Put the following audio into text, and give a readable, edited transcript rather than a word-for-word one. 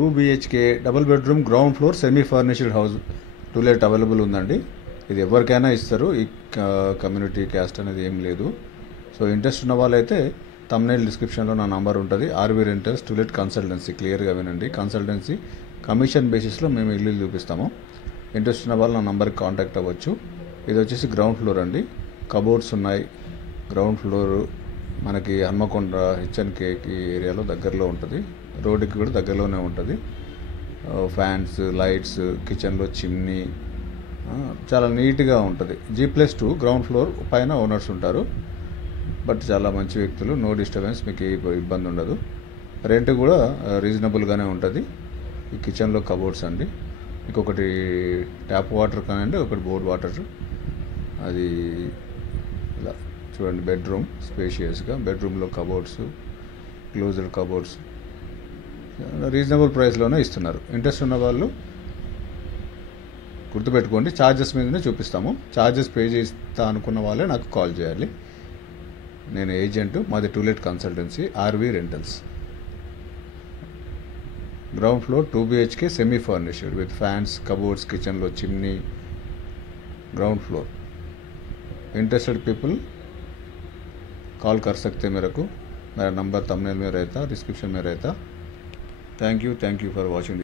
2 BHK double bedroom ground floor semi furnished house to let available ఉందండి. ఇది ఎవరికైనా ఇస్తారు. ఈ కమ్యూనిటీ క్యాస్ట్ అనేది ఏం లేదు. సో ఇంట్రెస్ట్ ఉన్న వాళ్ళైతే థంబ్నెయిల్ డిస్క్రిప్షన్లో నా నంబర్ ఉంటుంది. RV rentals to let consultancy. క్లియర్గా వినండి, కన్సల్టెన్సీ కమిషన్ బేసిస్లో మేము ఇల్లు చూపిస్తాము. ఇంట్రెస్ట్ ఉన్న వాళ్ళు నా నంబర్కి కాంటాక్ట్ అవ్వచ్చు. ఇది వచ్చేసి గ్రౌండ్ ఫ్లోర్ అండి. కబోర్డ్స్ ఉన్నాయి. గ్రౌండ్ ఫ్లోర్ మనకి హన్మకొండ హెచ్ఎన్కేకి ఏరియాలో దగ్గరలో ఉంటుంది. రోడ్డుకి కూడా దగ్గరలోనే ఉంటుంది. ఫ్యాన్స్, లైట్స్, కిచెన్లో చిమ్నీ చాలా నీట్గా ఉంటుంది. G+2 గ్రౌండ్ ఫ్లోర్ పైన ఓనర్స్ ఉంటారు. బట్ చాలా మంచి వ్యక్తులు. నో డిస్టర్బెన్స్, మీకు ఏ ఇబ్బంది ఉండదు. రెంట్ కూడా రీజనబుల్గానే ఉంటుంది. ఈ కిచెన్లో కబోర్డ్స్ అండి. మీకు ఒకటి ట్యాప్ వాటర్ కానివ్వండి, ఒకటి బోర్డ్ వాటర్. అది ఇలా చూడండి. బెడ్రూమ్ స్పేషియస్గా, బెడ్రూమ్లో కబోర్డ్స్, క్లోజ్డ్ కబోర్డ్స్ రీజనబుల్ ప్రైస్లోనే ఇస్తున్నారు. ఇంట్రెస్ట్ ఉన్న వాళ్ళు గుర్తుపెట్టుకోండి, ఛార్జెస్ మీదనే చూపిస్తాము. ఛార్జెస్ పే చేస్తా అనుకున్న వాళ్ళే నాకు కాల్ చేయాలి. నేను ఏజెంట్. మాది to let consultancy, RV rentals. Ground floor 2 BHK semi furnished with fans, cupboards, kitchen लो chimney. Ground floor. Interested people call कर सकते मेरे को. मेरा नंबर थंबनेल में रहता, डिस्क्रिप्शन में रहता. Thank you for watching.